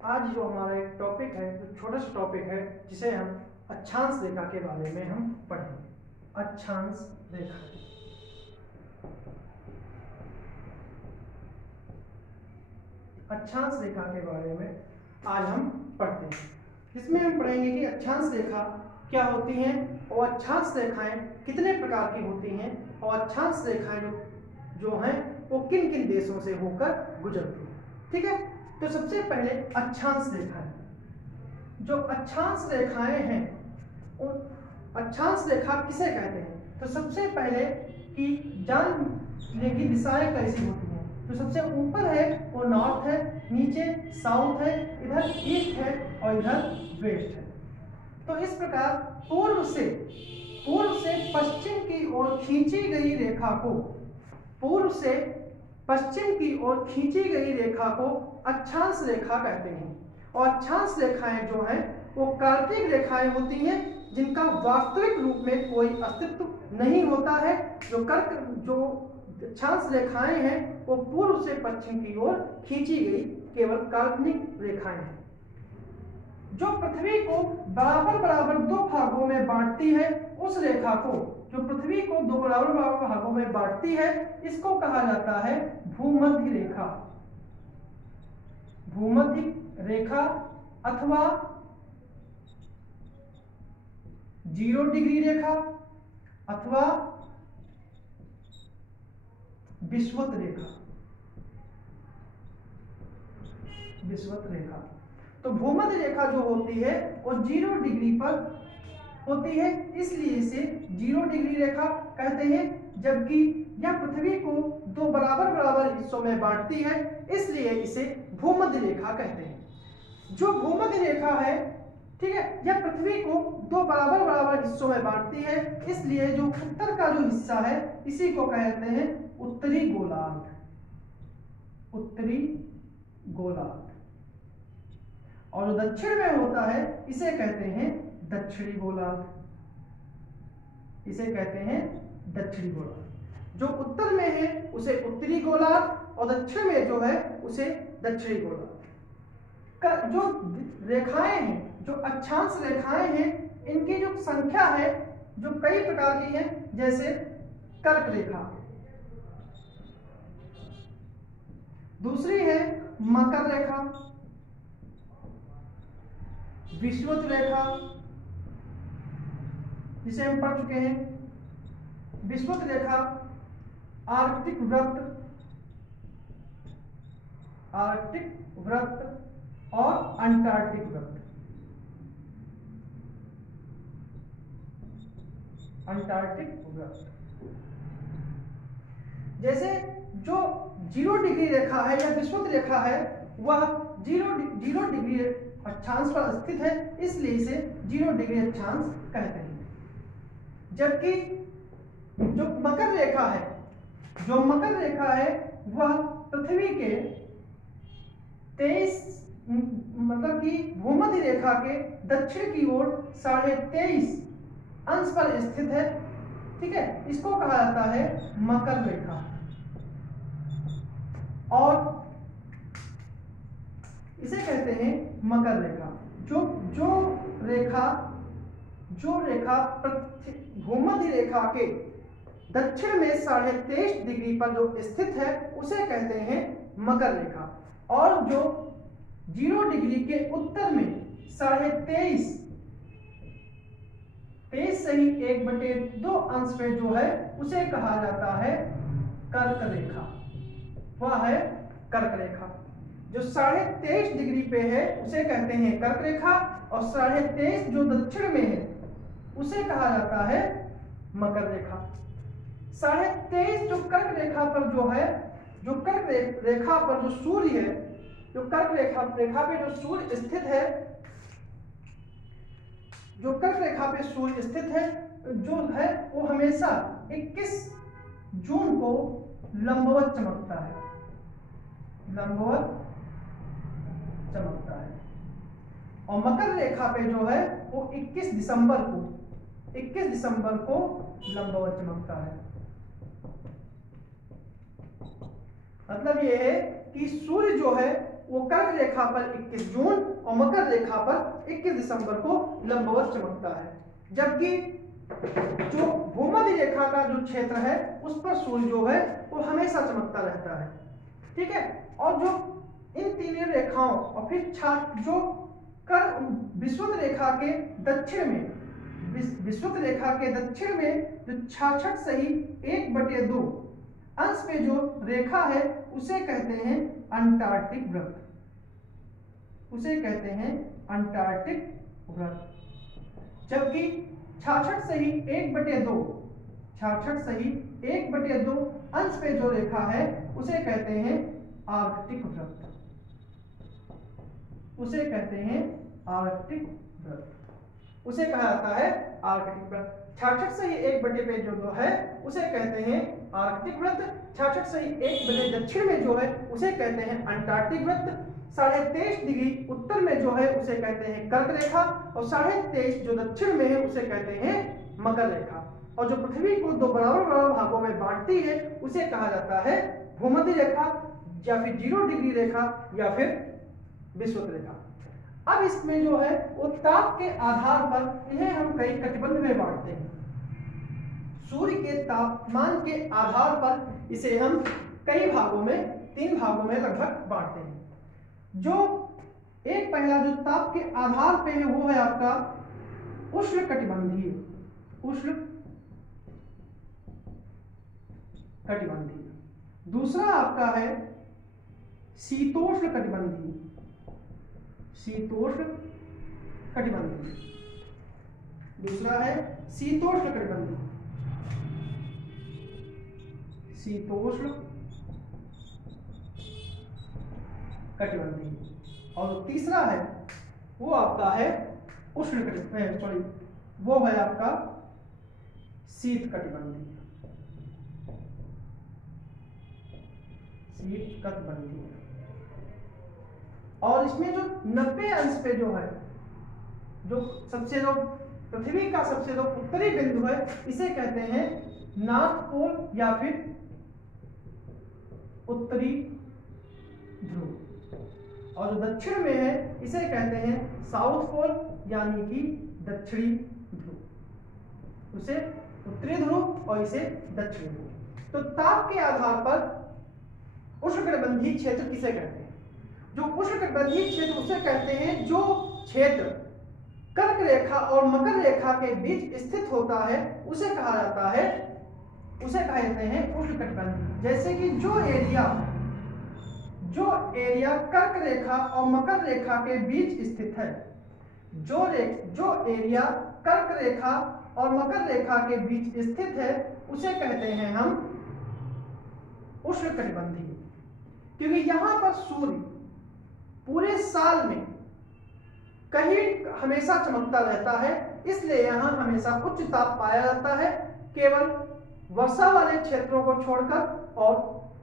आज जो हमारा एक टॉपिक है, जो छोटा सा टॉपिक है, जिसे हम अक्षांश रेखा के बारे में हम पढ़ेंगे। अक्षांश रेखा, अक्षांश रेखा के बारे में आज हम पढ़ते हैं। इसमें हम पढ़ेंगे कि अक्षांश रेखा क्या होती हैं और अक्षांश रेखाएं कितने प्रकार की होती हैं और अक्षांश रेखाएं जो हैं वो किन किन देशों से होकर गुजरती हैं। ठीक है, तो सबसे पहले अक्षांश रेखाएं। जो अक्षांश रेखाएं हैं, उन अक्षांश रेखा किसे कहते हैं? तो सबसे पहले कि जान लें कि दिशाएं कैसी होती हैं। तो सबसे ऊपर है वो नॉर्थ है, नीचे साउथ है, इधर ईस्ट है और इधर वेस्ट है। तो इस प्रकार पूर्व से पश्चिम की ओर खींची गई रेखा को, पूर्व से पश्चिम की ओर खींची गई रेखा को अक्षांश रेखा कहते हैं। और अक्षांश रेखाएं जो हैं वो काल्पनिक रेखाएं होती हैं जिनका वास्तविक रूप में कोई अस्तित्व नहीं होता है। जो अक्षांश रेखाएं हैं वो पूर्व से पश्चिम की ओर खींची गई केवल काल्पनिक रेखाएं हैं। जो पृथ्वी को बराबर दो भागों में बांटती है, उस रेखा को, जो पृथ्वी को दो बराबर भागों में बांटती है, इसको कहा जाता है भूमध्य रेखा। भूमध्य रेखा अथवा 0 डिग्री रेखा अथवा विषुवत रेखा। विषुवत रेखा, तो भूमध्य रेखा जो होती है वो 0 डिग्री पर होती है, इसलिए इसे 0 डिग्री रेखा कहते हैं। जबकि यह पृथ्वी को दो बराबर हिस्सों में बांटती है, इसलिए इसे भूमध्य रेखा कहते हैं। जो भूमध्य रेखा है, ठीक है, यह पृथ्वी को दो बराबर हिस्सों में बांटती है, इसलिए जो उत्तर का जो हिस्सा है इसी को कहते हैं उत्तरी गोलार्ध। उत्तरी गोलार्ध। और जो दक्षिण में होता है इसे कहते हैं दक्षिणी गोलार्ध। इसे कहते हैं दक्षिणी गोलार्ध। जो उत्तर में है उसे उत्तरी गोलार्ध और दक्षिण में जो है उसे दक्षिणी गोलार्ध। जो रेखाएं हैं, जो अक्षांश रेखाएं हैं, इनकी जो संख्या है जो कई प्रकार की है, जैसे कर्क रेखा, दूसरी है मकर रेखा, विषुवत रेखा जिसे हम पढ़ चुके हैं, विषुवत रेखा, आर्कटिक वृत्त, आर्कटिक वृत्त और अंटार्कटिक वृत्त। अंटार्कटिक वृत्त। जैसे जो 0 डिग्री रेखा है या विषुवत रेखा है वह 0 डिग्री अक्षांश पर स्थित है, इसलिए इसे 0 डिग्री अक्षांश कहते हैं। जबकि जो मकर रेखा है, जो मकर रेखा है वह पृथ्वी के 23 मतलब कि भूमध्य रेखा के दक्षिण की ओर 23.5 अंश पर स्थित है। ठीक है, इसको कहा जाता है मकर रेखा। और इसे कहते हैं मकर रेखा। जो रेखा भूमध्य रेखा के दक्षिण में 23.5 डिग्री पर जो स्थित है उसे कहते हैं मकर रेखा। और जो 0 डिग्री के उत्तर में 23.5 से ही 1/2 अंश पे जो है उसे कहा जाता है कर्क रेखा। वह है कर्क रेखा। जो 23.5 डिग्री पे है उसे कहते हैं कर्क रेखा, और 23.5 जो दक्षिण में है उसे कहा जाता है मकर रेखा। 23.5 जो कर्क रेखा पर जो है, जो कर्क रेखा पर जो सूर्य है, जो कर्क रेखा पे जो सूर्य स्थित है, जो कर्क रेखा पे सूर्य स्थित है, जो है वो हमेशा 21 जून को लंबवत चमकता है। लंबवत चमकता है। और मकर रेखा पे जो है वो 21 दिसंबर को लंबवत चमकता है। मतलब ये है कि सूर्य जो है वो कर्क रेखा पर 21 जून और मकर रेखा पर 21 दिसंबर को लंबवत चमकता है, जबकि जो भूमध्य रेखा का जो क्षेत्र है उस पर सूर्य जो है वो हमेशा चमकता रहता है। ठीक है, और जो इन तीनों रेखाओं और फिर जो कर विषुवत रेखा के दक्षिण में जो 66 सही 1/2 अंश पे जो रेखा है उसे कहते हैं अंटार्कटिक वृत्त, उसे कहते हैं अंटार्कटिक वृत्त। जबकि 66 सही 1/2 अंश पे जो रेखा है उसे कहते हैं आर्कटिक वृत्त, उसे कहते हैं आर्कटिक वृत्त, उसे कहा जाता है आर्कटिक वृत्त। 66 सही 1/2 जो है उसे कहते हैं आर्कटिक वृत्त, 66 सही 1/2 दक्षिण में जो है उसे कहते हैं अंटार्कटिक वृत्त, 23.5 डिग्री उत्तर में जो है उसे कहते हैं कर्क रेखा और 23.5 जो दक्षिण में है उसे कहते हैं मकर रेखा, और जो पृथ्वी को दो बराबर भागों में बांटती है उसे कहा जाता है भूमध्य रेखा या फिर 0 डिग्री रेखा या फिर विषुवत रेखा। अब इसमें जो है वो ताप के आधार पर इन्हें हम कई कटिबंध में बांटते हैं। सूर्य के तापमान के आधार पर इसे हम कई भागों में 3 भागों में लगभग बांटते हैं। जो एक पहला जो ताप के आधार पे है वो है आपका उष्ण कटिबंधीय, उष्ण कटिबंधीय। दूसरा आपका है शीतोष्ण कटिबंधीय, शीतोष्ण कटिबंधीय। दूसरा है शीतोष्ण कटिबंधीय, शीतोष्ण कटिबंधीय। और तीसरा है वो आपका है उष्ण कटिबंधीय, सॉरी वो है आपका शीत कटिबंधीय, शीत कटिबंधीय। और इसमें जो 90 अंश पे जो है जो सबसे जो पृथ्वी का सबसे जो उत्तरी बिंदु है इसे कहते हैं नॉर्थ पोल या फिर उत्तरी ध्रुव, और जो दक्षिण में है इसे कहते हैं साउथ पोल यानी कि दक्षिणी ध्रुव, उसे उत्तरी ध्रुव और इसे दक्षिणी ध्रुव। तो ताप के आधार पर उष्णकटिबंधीय क्षेत्र किसे कहते हैं? जो उष्णकटिबंधीय क्षेत्र उसे कहते हैं जो क्षेत्र कर्क रेखा और मकर रेखा के बीच स्थित होता है उसे कहा जाता है, उसे कहते हैं उष्णकटिबंधीय। जैसे कि जो एरिया कर्क रेखा और मकर रेखा के बीच स्थित है, जो एरिया कर्क रेखा और मकर रेखा के बीच स्थित है उसे कहते हैं हम उष्णकटिबंधीय। क्योंकि यहां पर सूर्य पूरे साल में कहीं हमेशा चमकता रहता है, इसलिए यहां हमेशा उच्च ताप पाया जाता है। केवल वर्षा वाले क्षेत्रों को छोड़कर और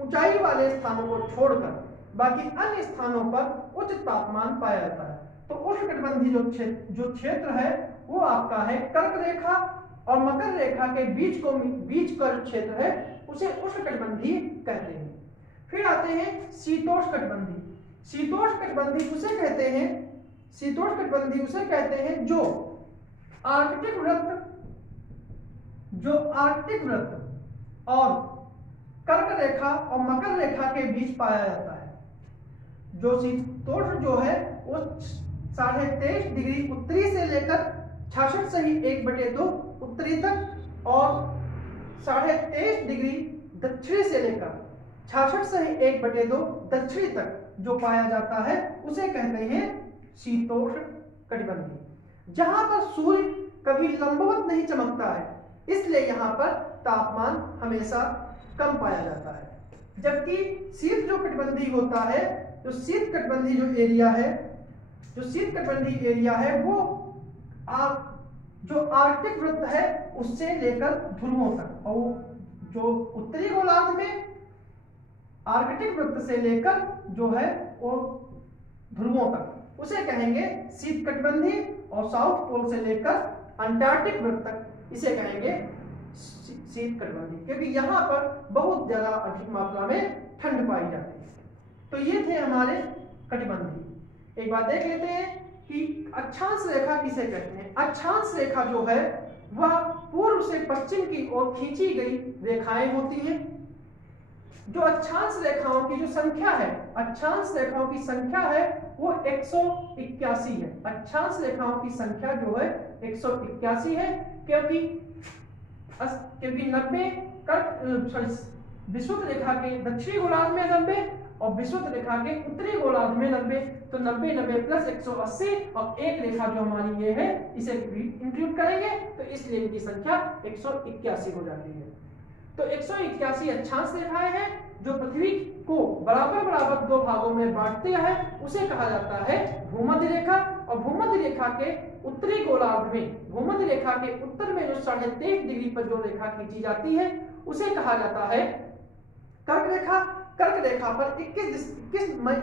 ऊंचाई वाले स्थानों को छोड़कर बाकी अन्य स्थानों पर उच्च तापमान पाया जाता है। तो उष्णकटिबंधीय जो क्षेत्र है वो आपका है कर्क रेखा और मकर रेखा के बीच का जो क्षेत्र है उसे उष्णकटिबंधीय कहते हैं। फिर आते हैं शीतोष्ण कटिबंधीय। शीतोष्ण कटिबंधीय उसे कहते हैं, शीतोष्ण कटिबंधीय उसे कहते हैं जो आर्कटिक वृत्त और कर्क रेखा और मकर रेखा के बीच पाया जाता है। जो शीतोष्ण जो है वो 23.5 डिग्री उत्तरी से लेकर 66 सही 1/2 उत्तरी तक और 23.5 डिग्री दक्षिणी से लेकर 66 सही 1/2 दक्षिणी तक जो पाया जाता है उसे कहते हैं शीतोष्ण कटिबंधीय। जहां पर सूर्य कभी लंबवत नहीं चमकता है इसलिए यहां पर तापमान हमेशा कम पाया जाता है। जबकि शीत जो कटिबंधीय होता है, जो शीत कटिबंधीय एरिया है वो जो आर्कटिक वृत्त है उससे लेकर ध्रुवों तक, और जो उत्तरी गोलार्ध में आर्कटिक वृत्त से लेकर जो है वो ध्रुवों तक उसे कहेंगे शीत कटिबंधीय, और साउथ पोल से लेकर अंटार्कटिक वृत्त तक इसे कहेंगे शीत कटिबंधीय, क्योंकि यहाँ पर बहुत ज्यादा अधिक मात्रा में ठंड पाई जाती है। तो ये थे हमारे कटिबंधी। एक बात देख लेते हैं कि अक्षांश रेखा किसे कहते हैं। अक्षांश रेखा जो है वह पूर्व से पश्चिम की ओर खींची गई रेखाएं होती हैं। जो अक्षांश रेखाओं की जो संख्या है, अक्षांश रेखाओं की संख्या है वो 181 है। अक्षांश रेखाओं की संख्या जो है 181 है, क्योंकि 90 विषुवत रेखा के दक्षिणी गोलार्ध में 90 और विषुवत रेखा के उत्तरी गोलार्ध में 90, तो 90 90 प्लस 180 और एक रेखा जो हमारी ये है इसे भी इंक्लूड करेंगे, तो इसलिए इनकी संख्या 181 हो जाती है। तो 181 अक्षांश रेखाएं हैं जो पृथ्वी को बराबर बराबर दो भागों में बांटते हैं, उसे कहा जाता है भूमध्य रेखा। और भूमध्य रेखा के उत्तरी गोलार्ध में, भूमध्य रेखा के उत्तर में जो 23.5 डिग्री पर जो रेखा खींची जाती है उसे कहा जाता है कर्क रेखा। कर्क रेखा पर 21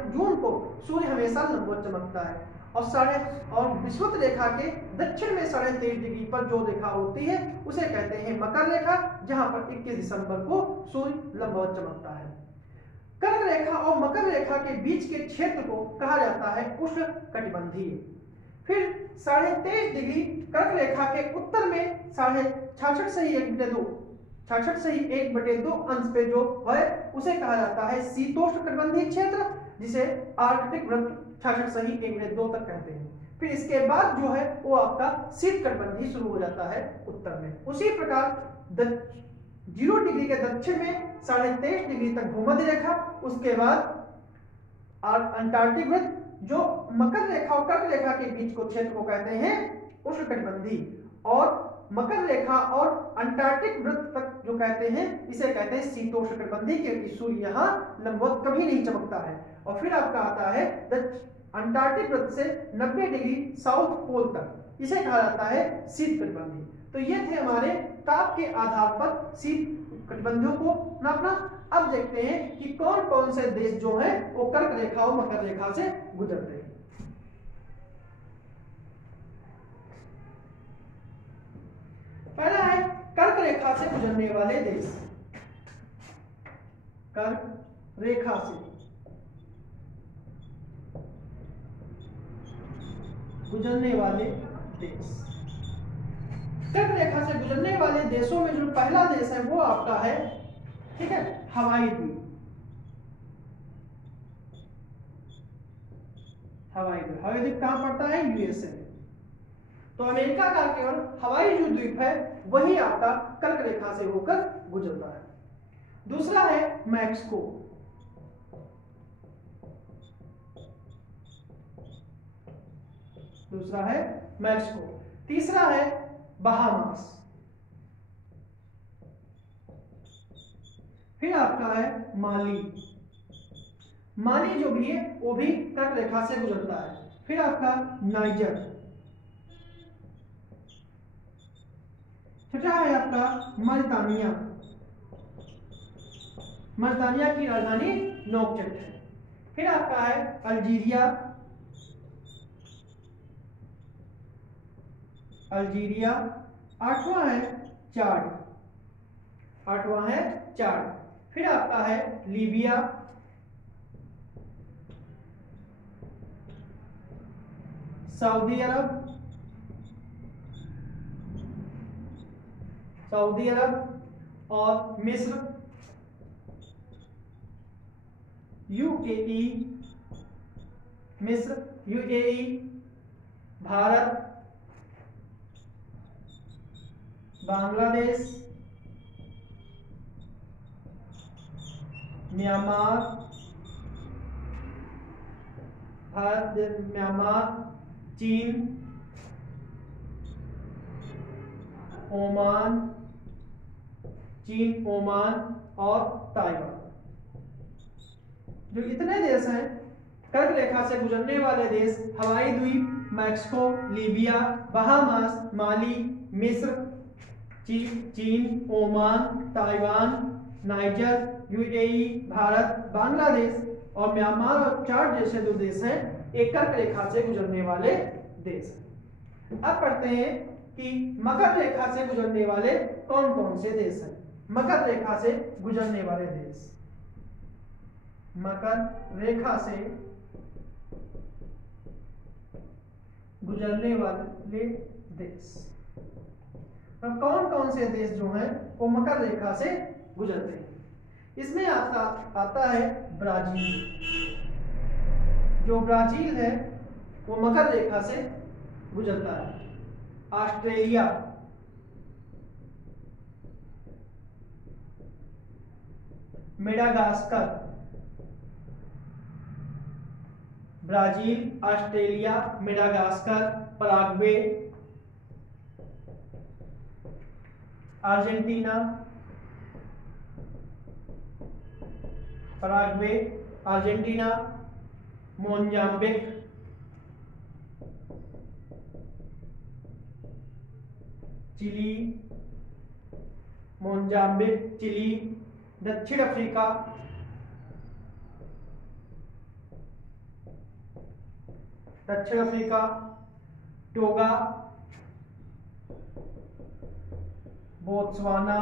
जून को सूर्य हमेशा लंबवत चमकता है और विषुवत रेखा के दक्षिण में 23.5 डिग्री पर जो रेखा होती है उसे कहते हैं मकर रेखा, जहां पर 21 दिसंबर को सूर्य लंबवत चमकता है। कर्क रेखा और मकर रेखा के बीच के क्षेत्र को कहा जाता है उष्णकटिबंधीय। फिर 23.5 डिग्री कर्क रेखा के उत्तर में 66 से ही 1/2 अंश पे जो है उसे कहा जाता है शीतोष्णकटिबंधीय क्षेत्र, जिसे आर्कटिक वृत्त 66 सही 1/2 तक कहते हैं। फिर इसके बाद जो है वो आपका शीतकटिबंधी शुरू हो जाता है उत्तर में। उसी प्रकार 0 डिग्री के दक्षिण में 23.5 डिग्री तक भूमध्य रेखा, उसके बाद अंटार्कटिक वृत्त जो मकर रेखा और कर्क रेखा के बीच को क्षेत्र को कहते हैं उष्णकटिबंधी, और मकर रेखा और अंटार्कटिक वृत्त तक जो कहते हैं इसे कहते हैं शीतोष्णकटिबंधी, क्योंकि सूर्य यहाँ लंबवत कभी नहीं चमकता है। और फिर आपका आता है अंटार्कटिक वृत्त से 90 डिग्री साउथ पोल तक, इसे कहा जाता है शीतकटिबंधी। तो ये थे हमारे ताप के आधार पर शीतकटिबंधियों को नापना। अब देखते हैं कि कौन कौन से देश जो है वो कर्क रेखा और मकर रेखा से गुजरते हैं। पहला है कर्क रेखा से गुजरने वाले देश। कर्क रेखा से गुजरने वाले देश। कर्क रेखा से गुजरने वाले देशों में जो पहला देश है वो आपका है, ठीक है, हवाई द्वीप। हवाई द्वीप कहां पड़ता है? यूएसए में। तो अमेरिका का केवल हवाई जो द्वीप है वही आपका कर्क रेखा से होकर गुजरता है। दूसरा है मैक्सिको। दूसरा है मैक्सिको। तीसरा है बहामास। फिर आपका है माली। माली जो भी है वो भी कर्क रेखा से गुजरता है। फिर आपका नाइजर। छठा है आपका मॉरिटानिया। मॉरिटानिया की राजधानी नोकचट है। फिर आपका है अल्जीरिया। अल्जीरिया। आठवां है चाड। आठवां है चाड। फिर आपका है लीबिया। सऊदी अरब। सऊदी अरब और मिस्र। यूएई। मिस्र, UAE, Bharat, Bangladesh, Myanmar, Bharat, Myanmar, चीन, ओमान, चीन, ओमान और ताइवान। जो इतने देश हैं कर्क रेखा से गुजरने वाले देश, हवाई द्वीप, मैक्सिको, लीबिया, बहामास, माली, मिस्र, चीन, Oman, Taiwan, niger, UAE, Bharat, Bangladesh और म्यांमार और चाड जैसे जो देश हैं एक कर्क रेखा से गुजरने वाले देश। अब पढ़ते हैं कि मकर रेखा से गुजरने वाले कौन कौन से देश हैं। मकर रेखा से गुजरने वाले देश। मकर रेखा से गुजरने वाले देश। अब कौन कौन से देश जो हैं वो मकर रेखा से गुजरते हैं? इसमें आता है ब्राजील। जो ब्राजील है वो मकर रेखा से गुजरता है। Australia, Madagascar, Brazil, Australia, Madagascar, Paraguay, Argentina, Paraguay, Argentina, Mozambique, Chile, Mozambique, Chile, दक्षिण अफ्रीका, टोगा, बोत्सवाना,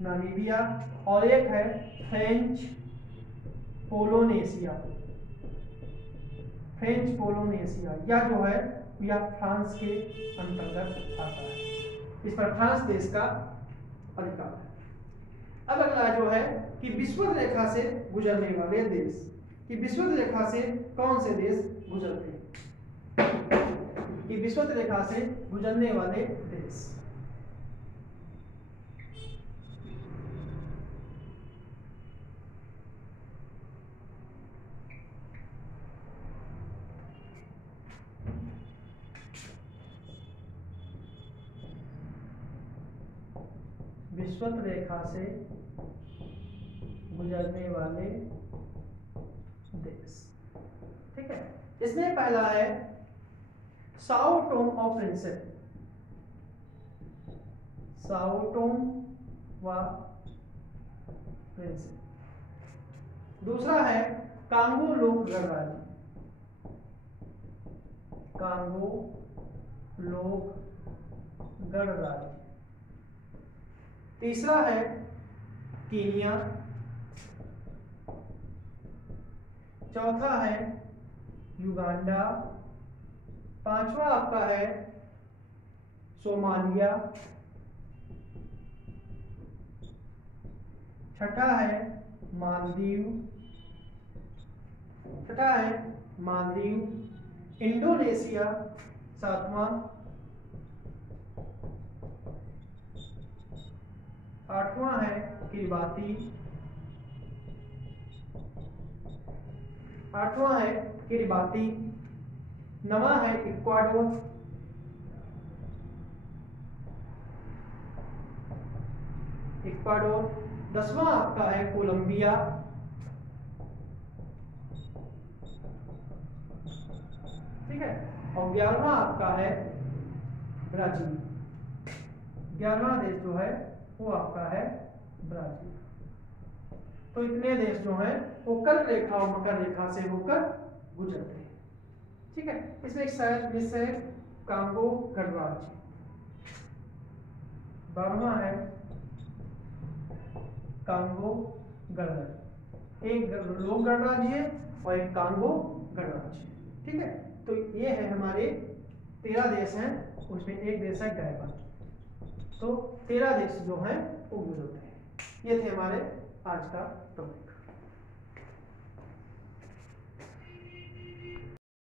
नामीबिया, और एक है फ्रेंच पोलोनेशिया। यह जो है यह फ्रांस के अंतर्गत आता है। इस पर फ्रांस देश का अधिकार है। अब अगला जो है कि विषुवत रेखा से गुजरने वाले देश, कि विषुवत रेखा से कौन से देश गुजरते हैं? कि विषुवत रेखा से गुजरने वाले देश, विषुवत रेखा से गुजरने वाले देश, ठीक है। इसमें पहला है साओ टोम और प्रिंसिप, दूसरा है कांगो लोक गणराज्य, तीसरा है कीनिया, चौथा है युगांडा, पांचवा आपका है सोमालिया, छठा है मालदीव, इंडोनेशिया सातवां, आठवां है किरिबाती, नवां है इक्वाडोर, 10वां आपका है कोलंबिया, ठीक है, और 11वां आपका है ब्राजील। 11वां देश जो है वो आपका है ब्राजील। तो इतने देश जो हैं वो कर्क रेखा और मकर रेखा से होकर गुजरते हैं, ठीक है। इसमें एक शायद मिस है कांगो गणराज्य, 12वां है कांगो गणराज्य, एक लोक गणराज्य है और एक कांगो गणराज्य, ठीक है। तो ये है हमारे 13 देश हैं, उसमें एक देश है गैबन। तो 13 देश जो हैं वो गुजरते हैं। ये थे हमारे आज का टॉपिक।